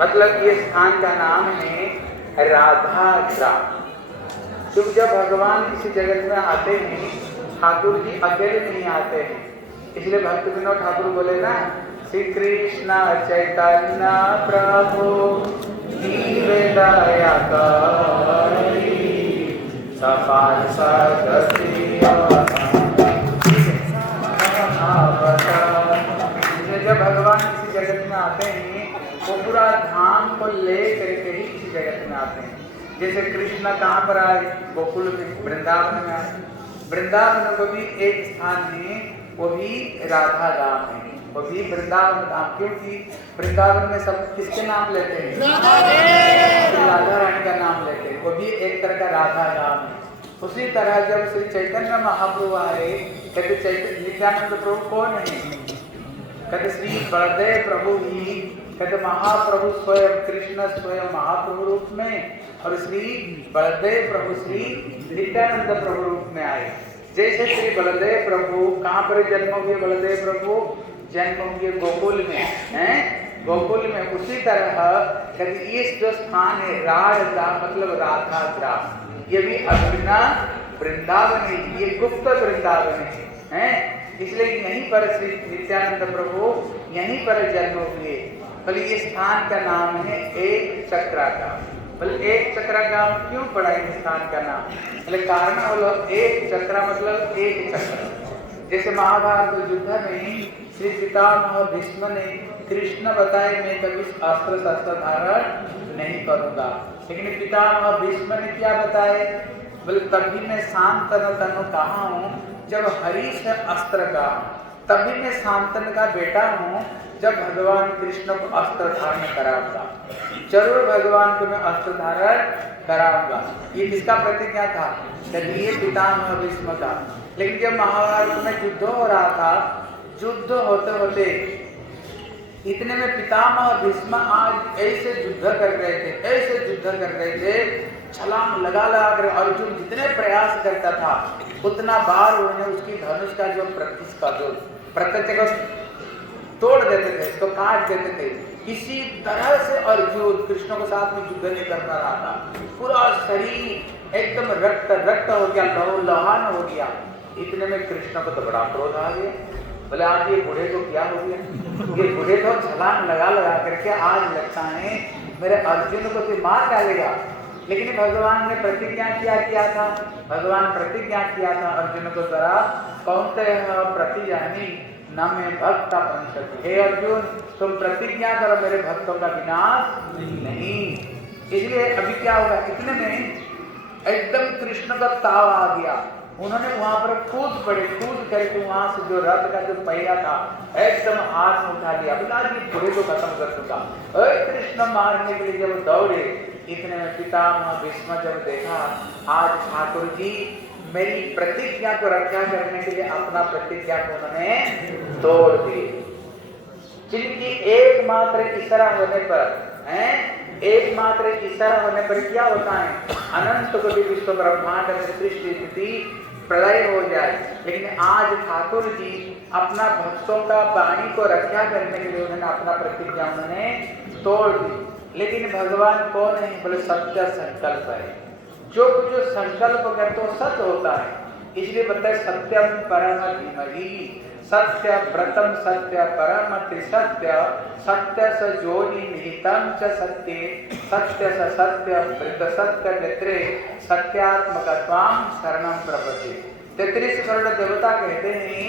मतलब ये स्थान का नाम है राधा ग्राम। तो जब भगवान किसी जगत में आते हैं, ठाकुर जी अकेले नहीं आते हैं, इसलिए भक्त विनोद ठाकुर बोले ना, श्री कृष्ण चैतन्य प्रभु दीन दयाकारी सपाल सदसी। जब भगवान किसी जगत में आते हैं वो पूरा धाम को ले करके ही किसी जगत में आते हैं। जैसे कृष्ण कहाँ पर आए? गोकुल में, वृंदावन में आए। वृंदावन को भी एक स्थान है, वो भी राधा धाम है, वो भी वृंदावन धाम। क्योंकि वृंदावन में सब किसके नाम लेते हैं? राधा रानी का नाम लेते हैं, वो भी एक तरह का राधा धाम है। उसी तरह जब श्री चैतन्य महाप्रभु आए, कहते चैतन्य नित्यानंद प्रभु कौन है? कहते श्री बलदेव प्रभु ही, कहते महाप्रभु स्वयं कृष्ण स्वयं महाप्रभु रूप में, और श्री बलदेव प्रभु श्री नित्यानंद प्रभु रूप में आए। जैसे श्री बलदेव प्रभु कहाँ पर जन्म हुए? बलदेव प्रभु जन्म हुए गोकुल में, हैं गोकुल में। उसी तरह कहते ये जो स्थान है राधा मतलब राधा ग्राम, ये भी अभिन्न वृंदावन है, ये गुप्त वृंदावन है। इसलिए यहीं पर श्री नित्यानंद प्रभु यहीं पर जन्म हुए। बोले ये स्थान का नाम है एक चक्रागाम। बोले एक चक्रागाम क्यों पड़ा इस स्थान का नाम? बोले कारण बोलो एक चक्रा मतलब एक चक्र। जैसे महाभारत युद्ध में श्री पितामह भीष्म ने कृष्ण बताए मैं कभी अस्त्र शस्त्र धारण नहीं करूंगा, लेकिन पितामह भीष्म ने क्या बताए? बोले तभी मैं शांतनु तनु कहा हूँ जब हरि से अस्त्र का, तभी मैं शांतनु का बेटा हूँ जब भगवान कृष्ण को अस्त्र धारण कराऊंगा। जरूर भगवान को मैं अस्त्र धारण कराऊंगा। ये किसका प्रतिज्ञा था? ये पितामह भीष्म का। लेकिन जब महाभारत में युद्ध हो रहा था, युद्ध होते होते इतने में पितामह भीष्म आज ऐसे युद्ध कर रहे थे, ऐसे युद्ध कर रहे थे, छलांग लगा लगा कर अर्जुन जितने प्रयास करता था उतना बार उन्हें उसकी धनुष का जो प्रत्यक्ष को तोड़ देते थे, उसको काट देते थे। इसी तरह से अर्जुन कृष्ण के साथ में युद्ध नहीं कर पा रहा था, पूरा शरीर एकदम रक्त रक्त हो गया, लहान हो गया। इतने में कृष्ण को तो बड़ा क्रोध आ गया। बोले आज ये बूढ़े को क्या हो गया? ये बूढ़े तो छलांग लगा लगा करके आज लगता है मेरे अर्जुन को तो मार डालेगा। लेकिन भगवान ने प्रतिज्ञा किया था, भगवान प्रतिज्ञा किया था अर्जुन को द्वारा, कौन्तेय प्रतिजानी न मैं भक्त पंचति। हे अर्जुन तुम प्रतिज्ञा करो मेरे भक्तों का विनाश नहीं। इसलिए अभी क्या होगा? इतने में एकदम कृष्ण का ताव आ गया। उन्होंने वहां पर कूद पड़े, कूद करके वहां से जो रथ का जो पहिया था एकदम हाथ में उठा लिया। बोला ये पूरे को खत्म कर दूंगा। कृष्ण मारने के लिए जब दौड़े, इतने में पितामह भीष्म जब देखा आज ठाकुर जी मेरी प्रतिज्ञा को रक्षा करने के लिए अपना प्रतिज्ञा को उन्होंने तोड़ दी। जिनकी एकमात्र इशारा होने पर एकमात्र इशारा होने पर क्या होता है? अनंत कोटि विश्व ब्रह्मांड में सृष्टि स्थिति प्रलय हो जाए। लेकिन आज ठाकुर जी अपना भक्तों का वाणी को रक्षा करने के लिए उन्होंने अपना प्रतिज्ञा उन्होंने तोड़ दी। लेकिन भगवान कौन है? बोले सत्य संकल्प है। जो कुछ संकल्प करते हो सत्य होता है। इसलिए बताए सत्यम परम धीमहि, सत्य व्रतम सत्य परम त्रिसत्य, सत्य स जोनि निहितम च सत्ये, सत्य स सत्य वृत सत्य नेत्रे, सत्यात्मकत्वाम शरणम प्रपद्ये। 33 करोड़ देवता कहते हैं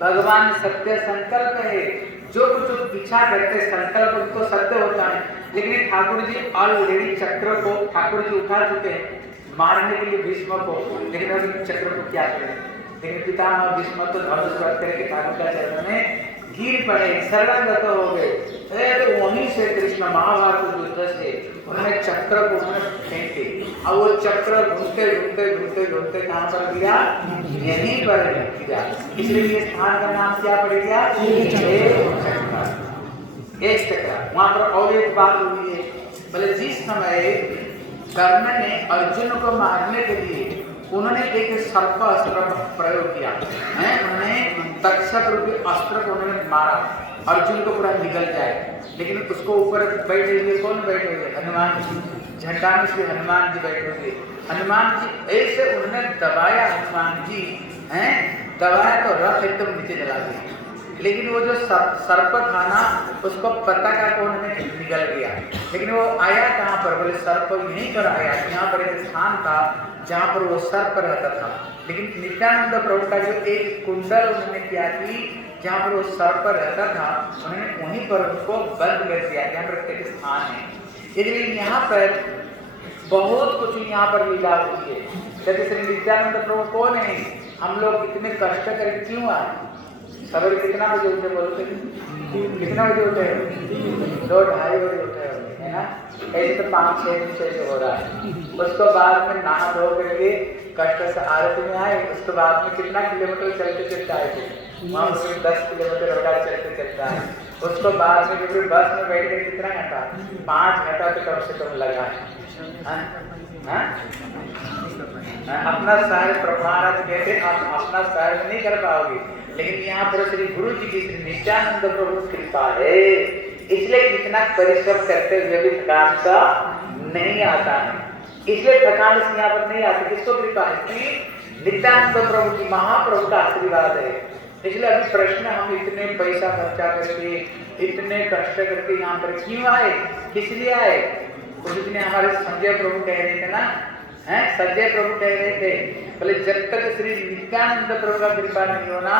भगवान सत्य संकल्प है। जो कुछ इच्छा करते संकल्प तो सत्य होता है। लेकिन ठाकुर जी ऑलरेडी चक्र को ठाकुर जी उठा चुके हैं मारने के लिए भीष्म को, लेकिन अभी चक्र को क्या करें? लेकिन पितामह भीष्म तो धनुष करके ठाकुर का चरण में गिर पड़े, शरणागत हो गए। तो वहीं से कृष्ण महाभारत युद्ध से उन्होंने चक्र को उन्होंने फेंके, और वो चक्र घूमते घूमते घूमते घूमते कहाँ पर गिरा? यहीं पर गिरा। इसलिए ये स्थान का नाम क्या पड़ गया? एक चक्र। वहां पर और एक बात हुई है। बोले जिस समय कर्ण ने अर्जुन को मारने के लिए उन्होंने एक सर्प अस्त्र प्रयोग किया है, उन्होंने तक्षक रूपी अस्त्र को उन्होंने मारा। अर्जुन को पूरा निगल जाए, लेकिन उसको ऊपर बैठे हुए कौन बैठे हुए? हनुमान जी। झंडा में श्री हनुमान जी बैठे हुए। हनुमान जी ऐसे उन्होंने दबाया, हनुमान जी हैं दबाया तो रथ एकदम नीचे चला गया। लेकिन वो जो सर्प था ना, उसको पता का कौन हमें निकल गया। लेकिन वो आया कहाँ पर? बोले सर्प यहीं पर आया। यहाँ पर एक स्थान था जहाँ पर वो सर्प रहता था। लेकिन नित्यानंद प्रभु का जो एक कुंडल उन्होंने किया कि जहाँ पर वो सर्प रहता था, उन्होंने वहीं पर उसको बंद कर दिया। यहाँ पर एक स्थान है, इसलिए यहाँ पर बहुत कुछ यहाँ पर लीला हुई है। जैसे श्री नित्यानंद प्रभु कौन है? हम लोग इतने कष्ट करके क्यों आए? सवेरे कितना बजे उठे? बोलते कितना बजे उठे? 2-2:30 बजे उठे है ना। ऐसे तो 5-6 दिन से हो रहा है। उसको बाद में नहा धो करके कष्ट से आरती में आए। उसके बाद में कितना किलोमीटर चलते चलते आए थे? वहाँ पर 10 किलोमीटर रोड चलते चलते आए। उसको बाद में क्योंकि बस में बैठ के कितना घंटा? 5 घंटा तो कम से कम लगा है। अपना शहर प्रभु महाराज कहते आप अपना शहर में नहीं कर पाओगे, लेकिन यहाँ पर श्री गुरु जी की श्री नित्यानंद प्रभु कृपा है, इसलिए इतना परिश्रम करते हुए भी थकान सा नहीं आता है। इसलिए थकान से यहाँ पर नहीं आती। किसको कृपा है? श्री नित्यानंद प्रभु की, महाप्रभु का आशीर्वाद है। इसलिए अभी प्रश्न, हम इतने पैसा खर्चा करके इतने कष्ट करके यहाँ पर क्यों आए? किस लिए आए? उस दिन हमारे संजय प्रभु कह रहे थे ना, हैं संजय प्रभु कह रहे थे बोले जब तक श्री नित्यानंद प्रभु का कृपा नहीं होना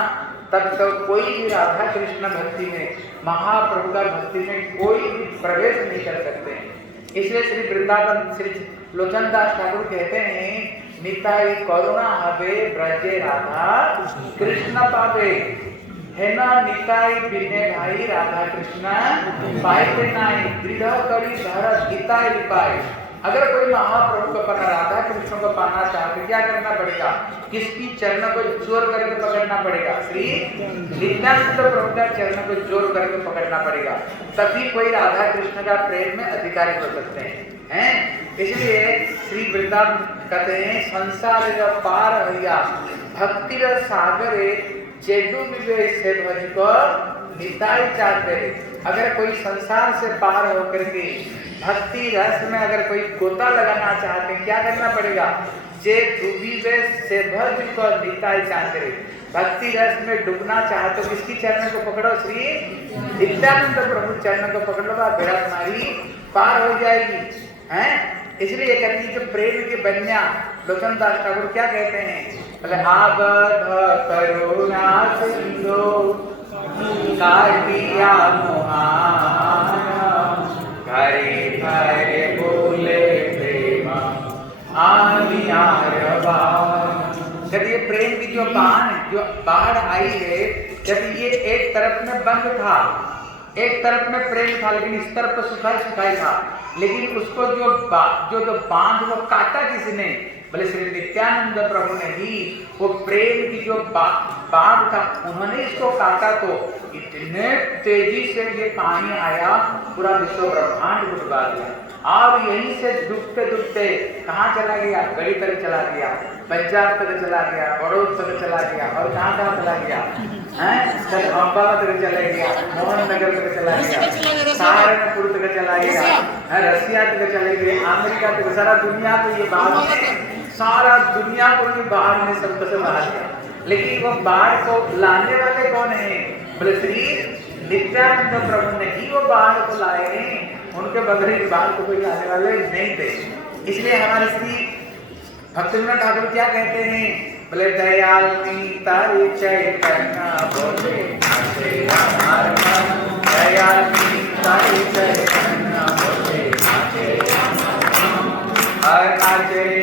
तब तक कोई भी राधा कृष्ण भक्ति में, महाप्रभु का भक्ति में कोई भी प्रवेश नहीं कर सकते। इसलिए श्री वृंदावन श्री लोचन दास ठाकुर कहते हैं निताई करुणा हवे ब्रजे राधा कृष्ण पावे, है ना निताई बिने भाई राधा कृष्ण पाए नाई, दृढ़ करी धर गीता लिपाए। अगर कोई महाप्रभु को पाना, राधा कृष्ण को पाना चाहते क्या करना पड़ेगा? किसकी चरण को जोर करके पकड़ना पड़ेगा? श्री नित्यानंद प्रभु का चरण को जोर करके पकड़ना पड़ेगा, तभी कोई राधा कृष्ण का प्रेम में अधिकारी हो सकते हैं। इसलिए श्री वृंदावन कहते हैं संसार पार भैया भक्ति सागरे जेडू निवेश से भज को निताई चाहते। अगर कोई संसार से पार होकर के भक्ति रस में अगर कोई गोता लगाना चाहते हैं, क्या करना पड़ेगा? जे डूबी से भज को निताई चाहते। भक्ति रस में डूबना चाहते हो, किसकी चरण को पकड़ो? श्री नित्यानंद प्रभु चरण को पकड़ लो, बेड़ा तुम्हारी पार हो जाएगी। हैं इसलिए कहते हैं जो प्रेम की बन्या लोचन दास ठाकुर क्या कहते हैं? बोले आबध करुणा सिंधु कार्तिया मोहाना घरे घरे बोले प्रेम आनियार बाण। जब ये प्रेम की जो बाण जो बाढ़ आई है, जब ये एक तरफ में बंद था, एक तरफ में प्रेम था, लेकिन इस तरफ सुखाई सुखाई था, लेकिन उसको जो बांध वो काटा किसने? बोले श्री नित्यानंद प्रभु ने ही वो प्रेम की जो बाढ़ था उन्होंने इसको काटा, तो इतने तेजी से ये पानी आया पूरा विश्व ब्रह्मांड को डुबा दिया। और यहीं से डूबते डूबते कहाँ चला गया? गली तक चला गया, पंजाब तक चला गया, बड़ौद तक चला गया, और कहाँ कहाँ चला गया? अम्बाला तक चला गया, मोहन नगर तक चला गया, सहारनपुर तक चला गया, रसिया तक चले गए, अमेरिका तक, सारा दुनिया को ये बाढ़, सारा दुनिया को ये बाढ़ ने सबसे बहा दिया। लेकिन वो बाढ़ को लाने वाले कौन है? बोले श्री नित्यानंद प्रभु ने ही वो बाढ़ को लाए हैं, उनके बगैर इस बाढ़ को कोई लाने वाले नहीं थे। इसलिए हमारे श्री भक्तिविनोद ठाकुर क्या कहते हैं? बोले दयाल तारी चैतन्य बोले दयाल तारी चैतन्य बोले नाचे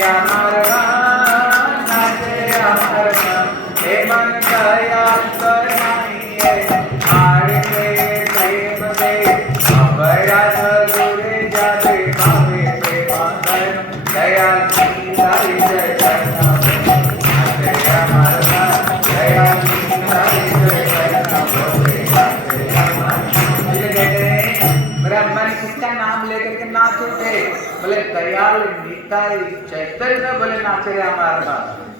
अमर नाचे अमर हे मन दया करनाइए हार के प्रेम से अबरा जुड़े जाते भावे प्रेमा दया की सारी चैतन्य नाचे अमर दया की सारी चैतन्य बोले नाचे अमर। ये कहते हैं ब्रह्मन किसका नाम लेकर के नाच उठे? बोले दयाल निताई चैतन्य बोले नाचे हमारा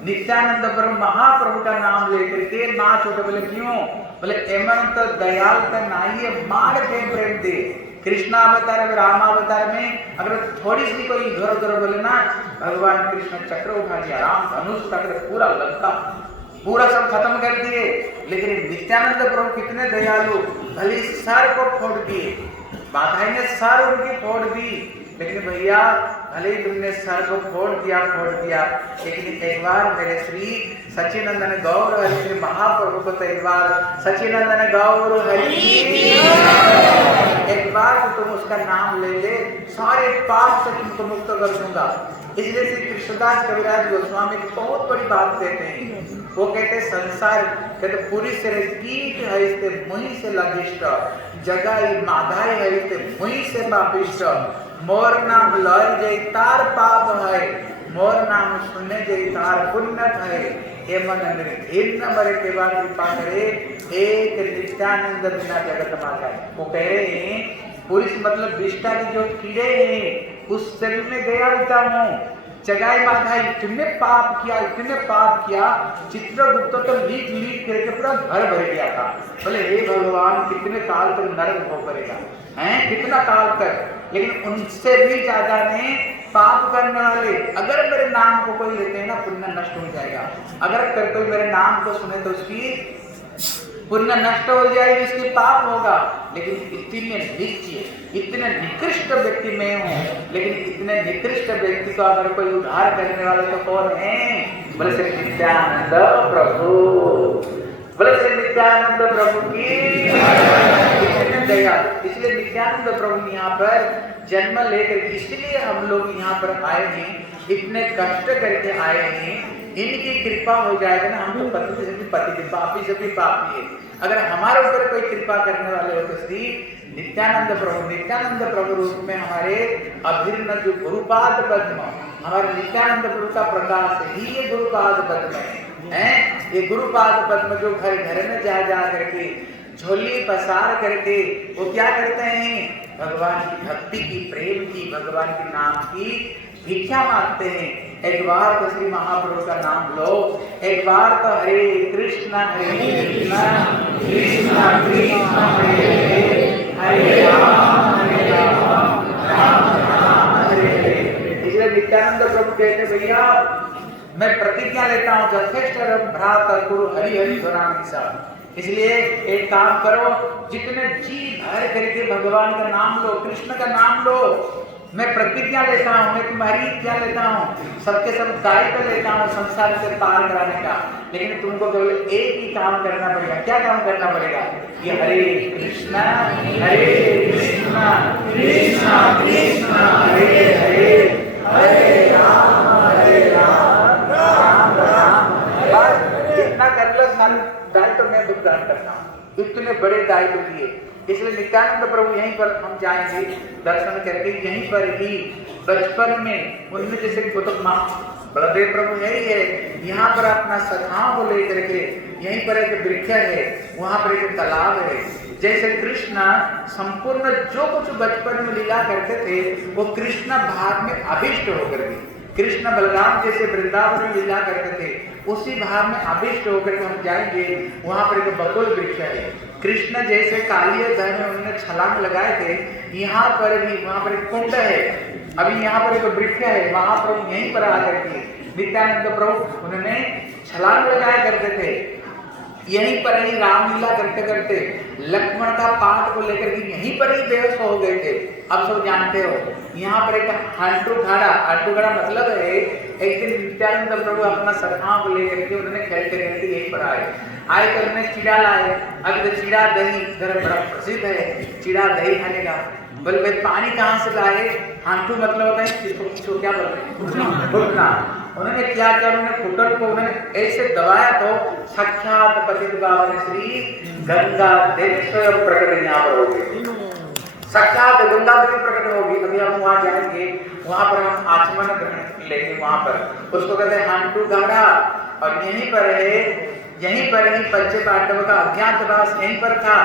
नित्यानंद प्रभु महाप्रभु का नाम लेकर के नाच उठे। बोले क्यों? बोले एमन तो दयाल का नाई मार के प्रेम दे। कृष्ण अवतार में, राम अवतार में अगर थोड़ी सी कोई इधर उधर बोले ना, भगवान कृष्ण चक्र उठा दिया, राम धनुष चक्र पूरा लंका पूरा सब खत्म कर दिए। लेकिन नित्यानंद प्रभु कितने दयालु, भले सर को फोड़ दिए, माताएं ने सर उनकी फोड़ दी, लेकिन भैया भले ही तुमने सर को फोड़ दिया, लेकिन एक बार मेरे श्री सच्चिनंदन गौर हरि श्री महाप्रभु को तो एक बार सच्चिनंदन गौर हरि, एक बार तो तुम उसका नाम ले ले, सारे पाप से तुमको मुक्त कर दूंगा। इसलिए श्री कृष्णदास कविराज गोस्वामी की बहुत बड़ी बात कहते हैं। वो कहते संसार कहते पूरी से कीट है इससे मुहि से लगिष्ट, जगाई माधाई है इससे मुहि से पापिष्ट, मोर नाम लय जय तार पाप है, मोर नाम सुनने जय तार पुण्य है, ये मन निर्घिन्न मरे के बाद कृपा करे, एक नित्यानंद बिना जगत माता। वो कह रहे हैं पुरुष मतलब विष्टा के जो कीड़े हैं उस शरीर में गया होता हूँ, जगाई माधाई तुमने पाप किया, चित्रगुप्त तो लीक करके पूरा घर भर गया था। बोले हे भगवान कितने काल तक नरक भोग करेगा, हैं कितना काल तक। लेकिन उनसे भी ज्यादा ने पाप करने वाले अगर मेरे नाम को कोई लेते हैं ना, पुण्य नष्ट हो जाएगा। अगर कोई मेरे नाम को सुने तो उसकी पुण्य नष्ट हो जाएगी, इसकी पाप होगा। लेकिन इतने नीचे इतने निकृष्ट व्यक्ति मैं हूँ, लेकिन इतने निकृष्ट व्यक्ति को अगर कोई उद्धार करने वाले तो कौन है? बोले श्री नित्यानंद प्रभु, बोले श्री नित्यानंद प्रभु की इतने दया। इसलिए नित्यानंद प्रभु यहाँ पर जन्म लेकर, इसलिए हम लोग यहाँ पर आए हैं, इतने कष्ट करके आए हैं। इनकी कृपा हो जाएगा ना, हम तो पति से भी पति, पापी से भी पापी है। अगर हमारे ऊपर कोई कृपा करने वाले हो तो श्री नित्यानंद प्रभु रूप में हमारे अभिन्न जो गुरुपाद पद्म, हमारे नित्यानंद प्रभु का प्रकाश ही ये गुरुपाद पद्म है। ये गुरुपाद पद्म जो घर घर में जा करके झोली पसार करके वो क्या करते हैं? भगवान की भक्ति की, प्रेम की, भगवान के नाम की भिक्षा मांगते हैं। एक बार तो श्री महाप्रभु का नाम लो, एक बार तो हरे कृष्णा कृष्णा कृष्णा हरे राम राम राम हरे हरे। इसलिए नित्यानंद प्रभु कहते भैया मैं प्रतिज्ञा लेता हूँ, यथेष्ट भ्रात कुरु हरि हरि ध्वनामीसा। इसलिए एक काम करो, जितने जी भर करके भगवान का नाम लो, कृष्ण का नाम लो। मैं प्रतिज्ञा लेता हूँ, मैं तुम्हारी इच्छा लेता हूँ, सबके सब दायित्व लेता हूँ संसार से पार कराने का। लेकिन तुमको केवल एक ही काम करना पड़ेगा। क्या काम करना पड़ेगा? ये हरे कृष्णा कृष्णा कृष्णा हरे हरे, हरे राम राम राम। बस इतना कर लो, सारे दायित्व मैं भुगतान करता हूँ। इतने बड़े दायित्व दिए। इसलिए नित्यानंद प्रभु यहीं पर हम जाएंगे दर्शन करके, यहीं पर ही बचपन में उनमें जैसे गौतम बलदेव प्रभु है ही है, यहाँ पर अपना सखाओं को लेकर के यहीं पर एक वृक्ष है, वहाँ पर एक तालाब है। जैसे कृष्ण संपूर्ण जो कुछ बचपन में लीला करते थे वो कृष्ण भाव में अभिष्ट होकर के, कृष्ण बलराम जैसे वृंदावन में लीला करते थे उसी भाव में अभिष्ट होकर के हम जाएंगे। वहाँ पर एक बकुल वृक्ष है। कृष्ण जैसे कालिय धन में उन्होंने छलांग लगाए थे, यहाँ पर भी वहाँ पर एक कुंड है। अभी यहाँ पर एक वृक्ष है, वहाँ पर यहीं पर आकर के नित्यानंद प्रभु उन्होंने छलांग लगाया करते थे। यहीं पर ही रामलीला करते करते लक्ष्मण का पाठ को लेकर के यहीं पर ही बेहोश हो गए थे। अब सब जानते हो, यहाँ पर एक हांटू घाड़ा मतलब है एक दिन नित्यानंद प्रभु अपना सखाओं को लेकर के उन्होंने खेलते खेलते यहीं पर आए तो उन्होंने चिड़ा लाए। अब तो चिड़ा दही इधर बड़ा प्रसिद्ध है, चिड़ा दही खाने का। बोले भाई पानी कहाँ से लाए? हांटू मतलब होता है किसको क्या बोलते हैं? घुटना। उन्होंने क्या किया? उन्होंने घुटन को उन्होंने ऐसे दबाया तो साक्षात पतित पावन श्री गंगा देवी स्वयं प्रकट यहाँ पर होगी, साक्षात गंगा देवी प्रकट होगी। अभी हम वहाँ जाएंगे, वहाँ पर हम आचमन ग्रहण लेंगे। वहाँ पर उसको कहते हैं हांटू घाड़ा। और यहीं पर है यहीं पर ही पंच पांडव का अज्ञातवास यहीं पर था।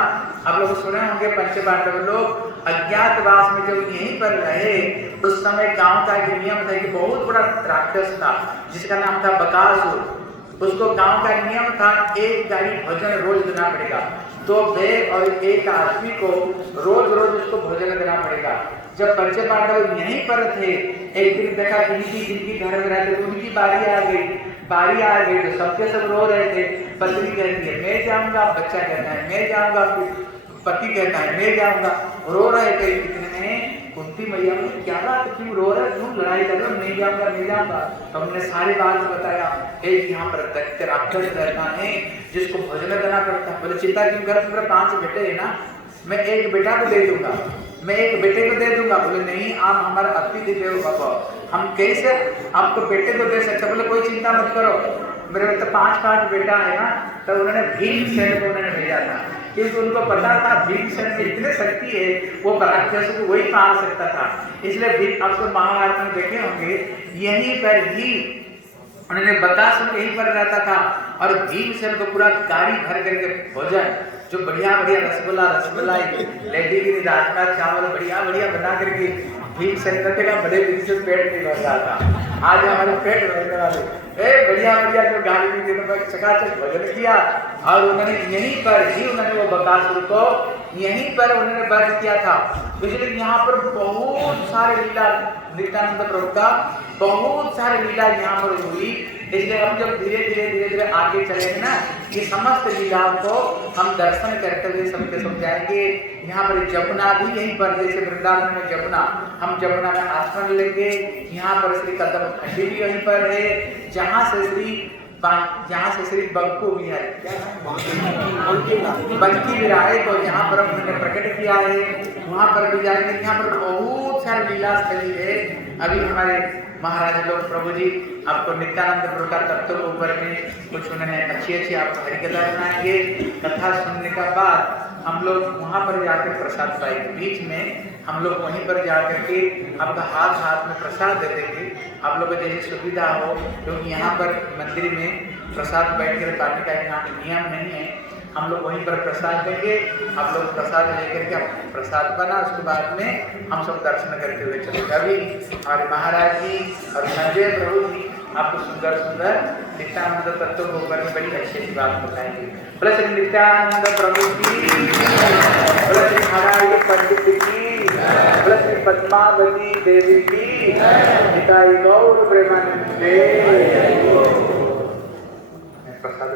आप लोग सुने होंगे पंच पांडव लोग अज्ञातवास में जब यहीं पर रहे, उस समय गांव का एक नियम था कि बहुत बड़ा राक्षस था जिसका नाम था बकासुर। उसको गांव का नियम था एक गाड़ी भोजन रोज देना पड़ेगा, तो वे और एक आदमी को रोज रोज उसको भोजन देना पड़ेगा। जब पंच पांडव यहीं पर थे, एक दिन देखा जिनकी घर में रहते थे उनकी बारी आ गई तो सबके सब रो रहे थे। पत्नी कहती है मैं जाऊंगा, बच्चा कहता है मैं जाऊंगा, पति कहता है मैं जाऊंगा, रो रहे थे। इतने में कुंती मैया ने क्या बात, क्यों रो रहे, क्यों लड़ाई कर रहे हो, नहीं जाऊंगा। तो हमने सारी बात बताया। एक यहाँ पर दैत्य राक्षस रहता है जिसको भोजन देना पड़ता है। बोले चिंता क्यों कर, तुम्हारे 5 बेटे है ना, मैं एक बेटा को दे दूंगा, मैं एक बेटे को दे दूंगा। बोले नहीं, आप हमारा अतिथि देव बाबा, हम कैसे आपको बेटे को दे सकते। बोले कोई चिंता मत करो, मेरे तो 5 बेटा है ना। तो उन्होंने भीमसेन को उन्होंने भेजा था, क्योंकि उनको पता था भीमसेन में इतने शक्ति है, वो राक्षस को वही मार सकता था। इसलिए भीम, आपको महाभारत में देखे होंगे, यहीं पर ही उन्होंने बकासुर यहीं पर रहता था और भीमसेन को पूरा गाड़ी भर करके भोजन, जो बढ़िया रसगुल्लाई, लेडीगिरी, राजमा चावल बढ़िया बना करके भीमसेन का बड़े दिन से पेट नहीं भर रहा था। आज हमारे पेट भरने वाले बढ़िया जो गाड़ी में दिनों में चकाचक भोजन किया। और उन्होंने यहीं पर ही उन्होंने वो बकासुर को यहीं पर उन्होंने वध किया था। इसलिए यहाँ पर बहुत सारे लीला, नित्यानंद प्रभु का बहुत सारे लीला यहाँ पर हुई। इसलिए हम जब धीरे धीरे आगे चलेंगे ना, ये समस्त लीलाओं को हम दर्शन करते हुए सबके सब जाएंगे। यहाँ पर जमुना भी यहीं पर, जैसे वृंदावन में जमुना, हम जमुना में आश्रम लेंगे। यहाँ पर श्री कदम खंडी भी यहीं पर है, जहाँ से श्री बंकू विहारी, क्या बंकी विराए को यहाँ पर हमने प्रकट किया है, वहाँ पर भी जाएंगे। यहाँ पर बहुत सारी लीला स्थली है। अभी हमारे महाराज लोग प्रभु जी आपको नित्यानंद प्रभु का तत्व के ऊपर में कुछ उन्होंने अच्छी आपको हरिकथा बनाएंगे। कथा सुनने का बाद हम लोग वहाँ पर जाकर प्रसाद पाएंगे। बीच में हम लोग वहीं पर जाकर के आपका हाथ में प्रसाद दे देंगे, आप लोगों को जैसी सुविधा हो, क्योंकि यहाँ पर मंदिर में प्रसाद बैठ कर पाने का यहाँ नियम नहीं है। हम लोग वहीं पर प्रसाद देंगे, आप लोग प्रसाद लेकर के प्रसाद बना, उसके बाद में हम सब दर्शन करते हुए चलेंगे। अभी हमारे महाराज जी और संजय प्रभु जी आपको सुंदर नित्यानंद तत्व के ऊपर में बड़ी अच्छी बात बताएंगे। बोले श्री नित्यानंद प्रभु की, बोले श्री महाराज पंडित की, बोले श्री पद्मावती देवी की, निताई गौर प्रेमानंदे। प्रसाद